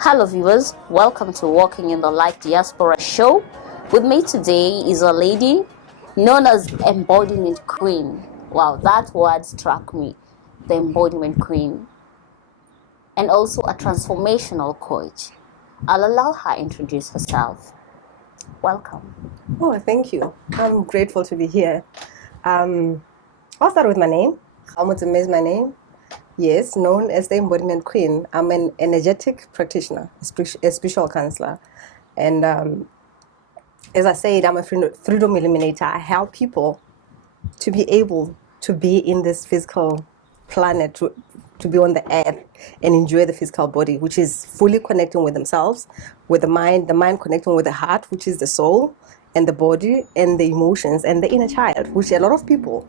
Hello viewers, welcome to Walking in the Light Diaspora show. With me today is a lady known as Embodiment Queen. Wow, that word struck me, the Embodiment Queen. And also a transformational coach. I'll allow her to introduce herself. Welcome. Oh, thank you. I'm grateful to be here. I'll start with my name. Gao Motsemme is my name. Yes, known as the Embodiment Queen. I'm an energetic practitioner, a spiritual counselor. And as I said, I'm a freedom illuminator. I help people to be able to be in this physical planet, to be on the earth and enjoy the physical body, which is fully connecting with themselves, with the mind connecting with the heart, which is the soul, and the body, and the emotions, and the inner child, which a lot of people,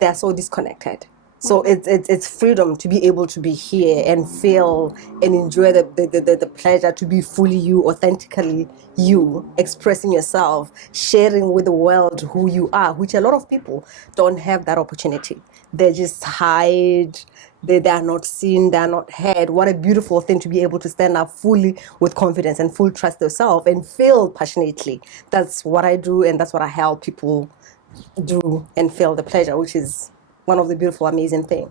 they are so disconnected. So it's freedom to be able to be here and feel and enjoy the pleasure to be fully you, authentically you, expressing yourself, sharing with the world who you are, which a lot of people don't have that opportunity. They just hide, they are not seen, they are not heard. What a beautiful thing to be able to stand up fully with confidence and full trust yourself and feel passionately. That's what I do, and that's what I help people do and feel the pleasure, which is one of the beautiful, amazing things.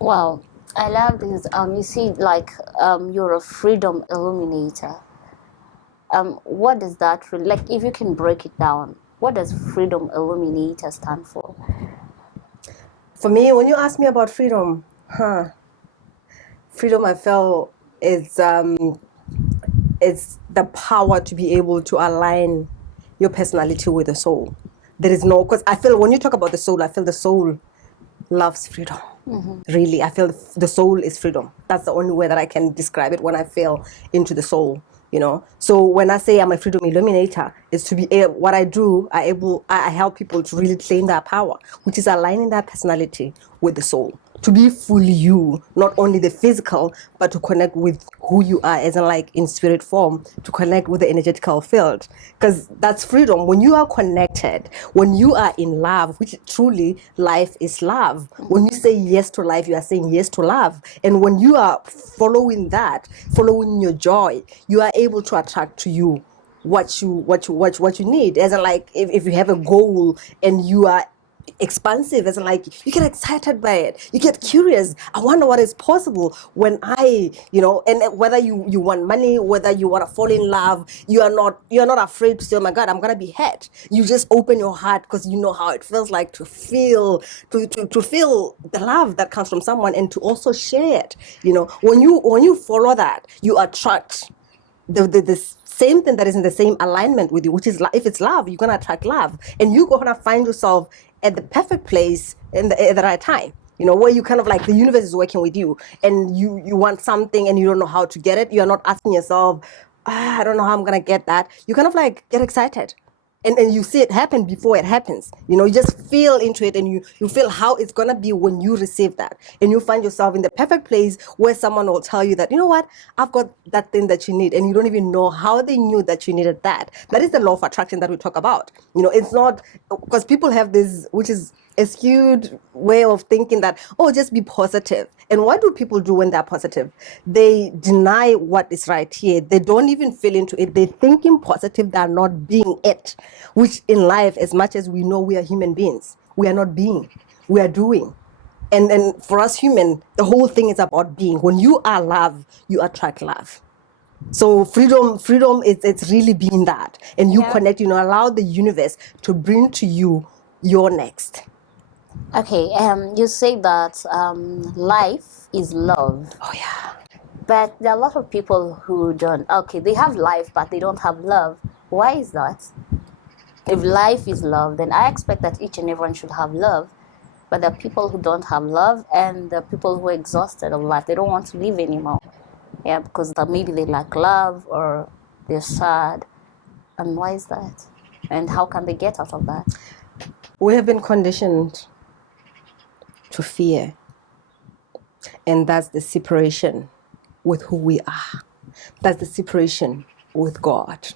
Wow, I love this. You see, you're a freedom illuminator. What does that like? If you can break it down, what does freedom illuminator stand for? For me, when you ask me about freedom, freedom I feel is the power to be able to align your personality with the soul. There is no, because I feel when you talk about the soul, I feel the soul loves freedom. Really, I feel the soul is freedom. That's the only way that I can describe it when I feel into the soul, So when I say I'm a freedom illuminator, it's to be what I do. I help people to really claim that power, which is aligning that personality with the soul, to be fully you, not only the physical, but to connect with who you are, as in spirit form, to connect with the energetical field. Because that's freedom. When you are connected, when you are in love, which truly life is love. When you say yes to life, you are saying yes to love. And when you are following your joy, you are able to attract to you what you need. As if you have a goal and you are expansive, as you get excited by it, you get curious. I wonder what is possible when and whether you want money, whether you want to fall in love, you're not afraid to say, oh my God, I'm gonna be hurt. You just open your heart because you know how it feels like to feel the love that comes from someone, and to also share it. When you follow that, you attract the same thing that is in the same alignment with you, which is if it's love, you're gonna attract love, and you're gonna find yourself at the perfect place at the right time. Where you kind of the universe is working with you, and you want something and you don't know how to get it. You're not asking yourself, I don't know how I'm gonna get that. You kind of get excited. And you see it happen before it happens. You just feel into it, and you feel how it's going to be when you receive that. And you find yourself in the perfect place where someone will tell you that, you know what, I've got that thing that you need. And you don't even know how they knew that you needed that. That is the law of attraction that we talk about. It's not, because people have this, which is a skewed way of thinking that, oh, just be positive. And what do people do when they're positive? They deny what is right here. They don't even feel into it. They're thinking positive, they're not being it. Which in life, as much as we know we are human beings, we are not being, we are doing. And for us human, the whole thing is about being. When you are love, you attract love. So freedom, it's really being that. And you connect, allow the universe to bring to you your next. Okay, you say that life is love. Oh yeah. But there are a lot of people who don't. Okay, they have life, but they don't have love. Why is that? If life is love, then I expect that each and everyone should have love. But there are people who don't have love, and there are people who are exhausted of life. They don't want to live anymore. Yeah, because maybe they lack love, or they're sad. And why is that? And how can they get out of that? We have been conditioned to fear. And that's the separation with who we are. That's the separation with God.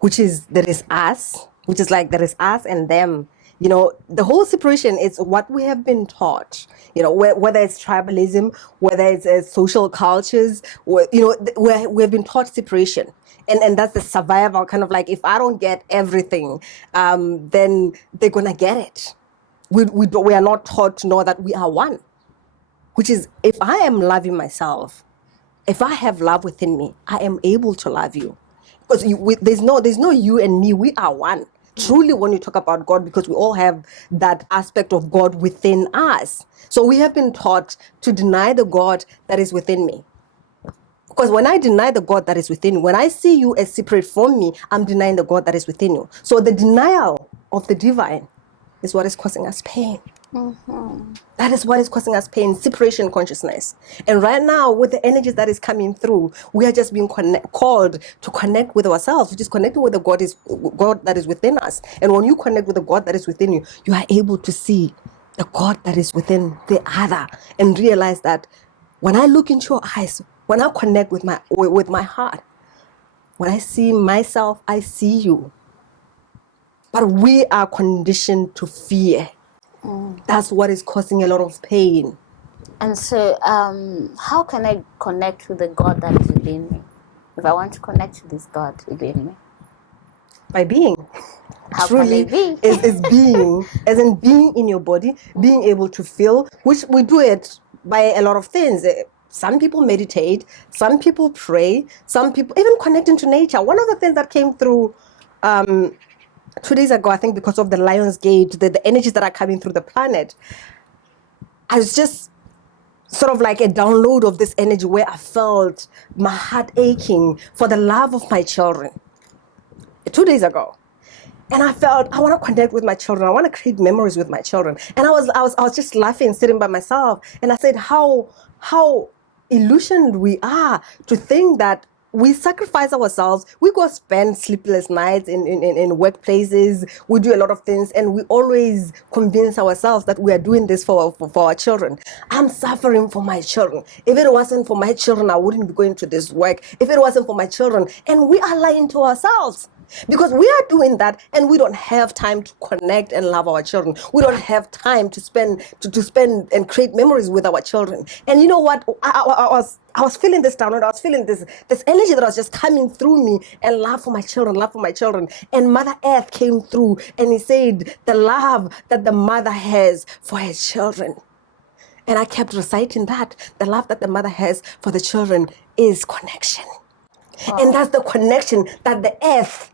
Which is, there is us, there is us and them. You know, the whole separation is what we have been taught. You know, whether it's tribalism, whether it's social cultures, you know, we have been taught separation. And that's the survival kind of like, if I don't get everything, then they're going to get it. We are not taught to know that we are one, which is, if I am loving myself, if I have love within me, I am able to love you. Because there's no you and me, we are one. Truly, when you talk about God, because we all have that aspect of God within us. So we have been taught to deny the God that is within me. Because when I deny the God that is within me, when I see you as separate from me, I'm denying the God that is within you. So the denial of the divine is what is causing us pain. That is what is causing us pain, separation consciousness. And right now, with the energies that is coming through, we are just being called to connect with ourselves, which is connecting with the God that is within us. And when you connect with the God that is within you, you are able to see the God that is within the other, and realize that when I look into your eyes, when I connect with my heart, when I see myself, I see you. But we are conditioned to fear. That's what is causing a lot of pain. And so, how can I connect with the God that is within me? If I want to connect to this God within me, By being. how Truly can I be? is being, as in being in your body, being able to feel, which we do it by a lot of things. Some people meditate, some people pray, some people even connecting to nature. One of the things that came through 2 days ago, I think, because of the Lion's Gate, the energies that are coming through the planet, I was just sort of like a download of this energy where I felt my heart aching for the love of my children 2 days ago. And I felt I want to connect with my children. I want to create memories with my children. And I was just laughing, sitting by myself. And I said, how illusioned we are to think that we sacrifice ourselves. We go spend sleepless nights in workplaces. We do a lot of things, and we always convince ourselves that we are doing this for our children. I'm suffering for my children. If it wasn't for my children, I wouldn't be going to this work. If it wasn't for my children, and we are lying to ourselves. Because we are doing that, and we don't have time to connect and love our children. We don't have time to spend and create memories with our children. And you know what? I was feeling this down, and I was feeling this energy that was just coming through me, and love for my children, love for my children. And Mother Earth came through, and he said the love that the mother has for her children. And I kept reciting that. The love that the mother has for the children is connection. Wow. And that's the connection that the earth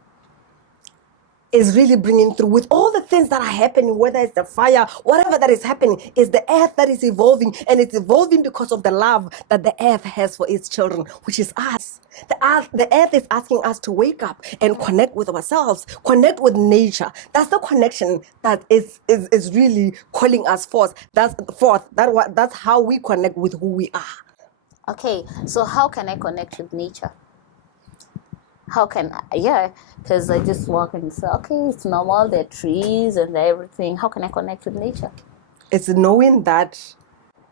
is really bringing through with all the things that are happening, whether it's the fire, whatever that is happening, is the earth that is evolving, and it's evolving because of the love that the earth has for its children, which is us. The earth is asking us to wake up and connect with ourselves, connect with nature. That's the connection that is really calling us forth. That's how we connect with who we are. Okay, so how can I connect with nature? How can I? Yeah, because I just walk and say, okay, it's normal, there are trees and everything. How can I connect with nature? It's knowing that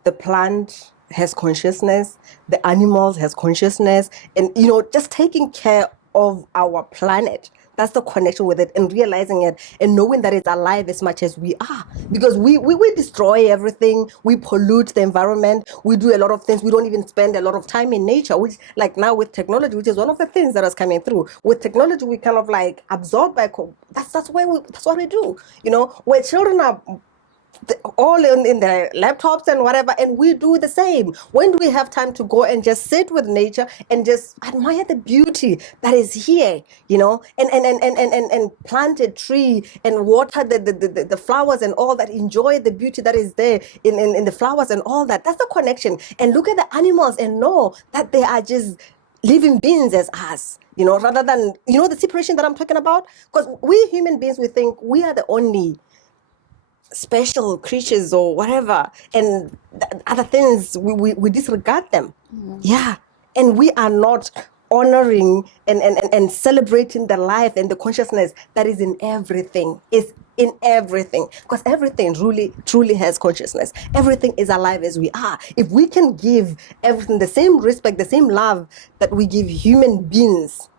the plant has consciousness, the animals has consciousness, and just taking care of our planet. That's the connection with it, and realizing it and knowing that it's alive as much as we are. Because we destroy everything, we pollute the environment, we do a lot of things. We don't even spend a lot of time in nature, which, like now with technology, which is one of the things that is coming through. With technology, we kind of like absorb by that's what we do. Where children are all in their laptops and whatever, and we do the same. When do we have time to go and just sit with nature and just admire the beauty that is here, and plant a tree and water the flowers and all that, enjoy the beauty that is there in the flowers and all that. That's the connection. And look at the animals and know that they are just living beings as us, rather than, the separation that I'm talking about. Because we human beings, we think we are the only special creatures or whatever, and other things we disregard them. Yeah, and we are not honoring and celebrating the life and the consciousness that is in everything. Is in everything, because everything truly has consciousness. Everything is alive as we are. If we can give everything the same respect, the same love that we give human beings,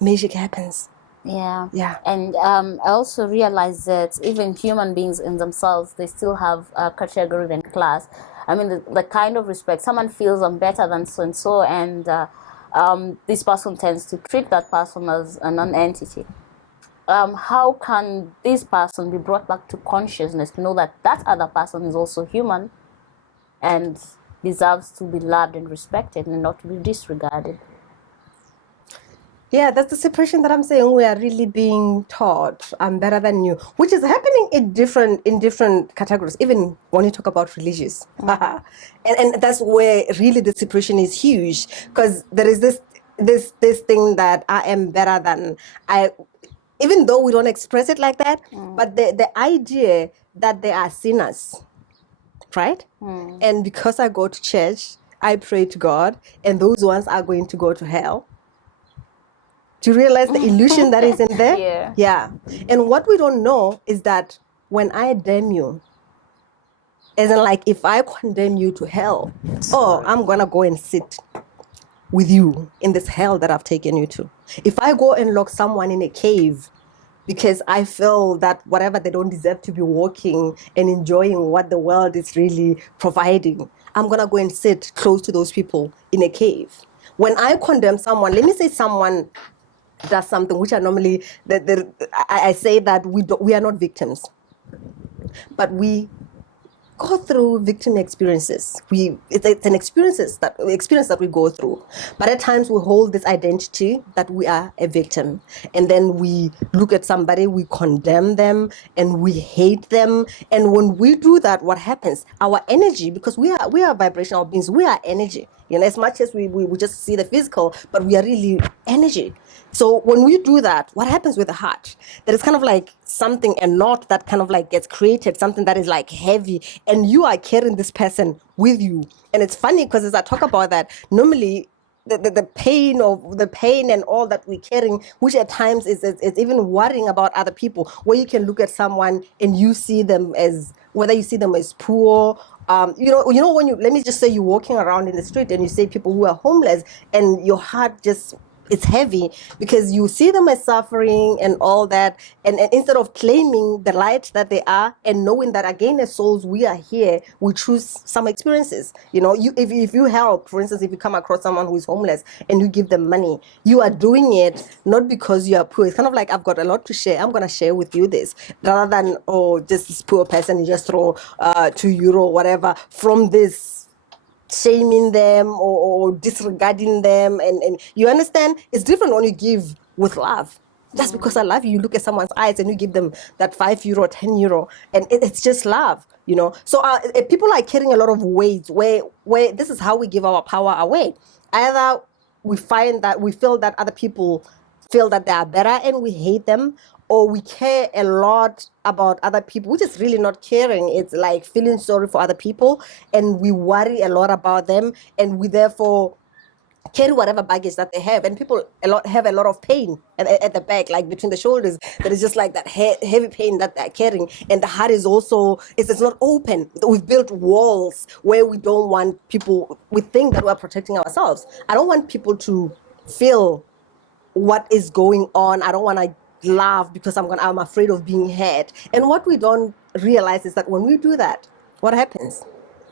magic happens. Yeah. Yeah. And I also realized that even human beings in themselves, they still have a category and class. I mean, the kind of respect someone feels I'm better than so and so, and this person tends to treat that person as a non-entity. How can this person be brought back to consciousness to know that that other person is also human and deserves to be loved and respected and not to be disregarded? Yeah, that's the separation that I'm saying we are really being taught. I'm better than you, which is happening in different categories. Even when you talk about religious, and that's where really the separation is huge, because there is this thing that I am better than I, even though we don't express it like that, but the idea that they are sinners, right? And because I go to church, I pray to God, and those ones are going to go to hell. Do you realize the illusion that is in there? Yeah. Yeah. And what we don't know is that when I damn you, as in like if I condemn you to hell, oh, I'm gonna go and sit with you in this hell that I've taken you to. If I go and lock someone in a cave because I feel that whatever, they don't deserve to be walking and enjoying what the world is really providing, I'm gonna go and sit close to those people in a cave. When I condemn someone, let me say someone does something which are normally, I say that we are not victims, but we go through victim experiences. It's an experience that we go through. But at times we hold this identity that we are a victim, and then we look at somebody, we condemn them, and we hate them. And when we do that, what happens? Our energy, because we are vibrational beings, we are energy. You know, as much as we just see the physical, but we are really energy. So when we do that, what happens with the heart? There is kind of like something, a knot that kind of like gets created, something that is like heavy, and you are carrying this person with you. And it's funny because as I talk about that, normally the pain and all that we're carrying, which at times is even worrying about other people, where you can look at someone and you see them as, whether you see them as poor, when let me just say you're walking around in the street and you see people who are homeless, and your heart just, it's heavy because you see them as suffering and all that, and instead of claiming the light that they are and knowing that again as souls we are here, we choose some experiences. If you help, for instance, if you come across someone who is homeless and you give them money, you are doing it not because you are poor. It's kind of like, I've got a lot to share, I'm going to share with you this, rather than, oh, just this poor person, you just throw €2 whatever from this, shaming them or disregarding them, and you understand, it's different when you give with love. Just because I love you, you look at someone's eyes and you give them that €5, €10, and it's just love. So people are carrying a lot of weight where this is how we give our power away. Either we feel that other people feel that they are better and we hate them, or we care a lot about other people, which is really not caring. It's like feeling sorry for other people, and we worry a lot about them, and we therefore carry whatever baggage that they have. And people have a lot of pain at the back, like between the shoulders. There is just like that heavy pain that they're carrying, and the heart is also, it's not open. We've built walls where we don't want people, we think that we're protecting ourselves. I don't want people to feel what is going on. I don't want to laugh because I'm afraid of being hurt. And what we don't realize is that when we do that, what happens?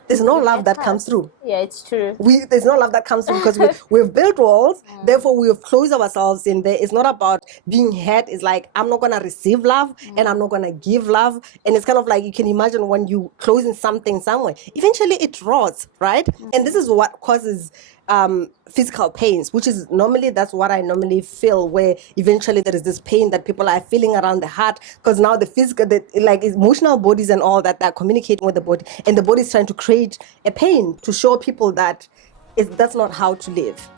There's no love that comes through. Yeah, it's true. There's no love that comes through because we've built walls, therefore we've closed ourselves in there. It's not about being hurt. It's like, I'm not going to receive love and I'm not going to give love. And it's kind of like, you can imagine when you closing something somewhere, eventually it rots, right? And this is what causes physical pains, which is normally, that's what I normally feel, where eventually there is this pain that people are feeling around the heart, because now the physical, like emotional bodies and all that, they're communicating with the body, and the body is trying to create a pain to show people that that's not how to live.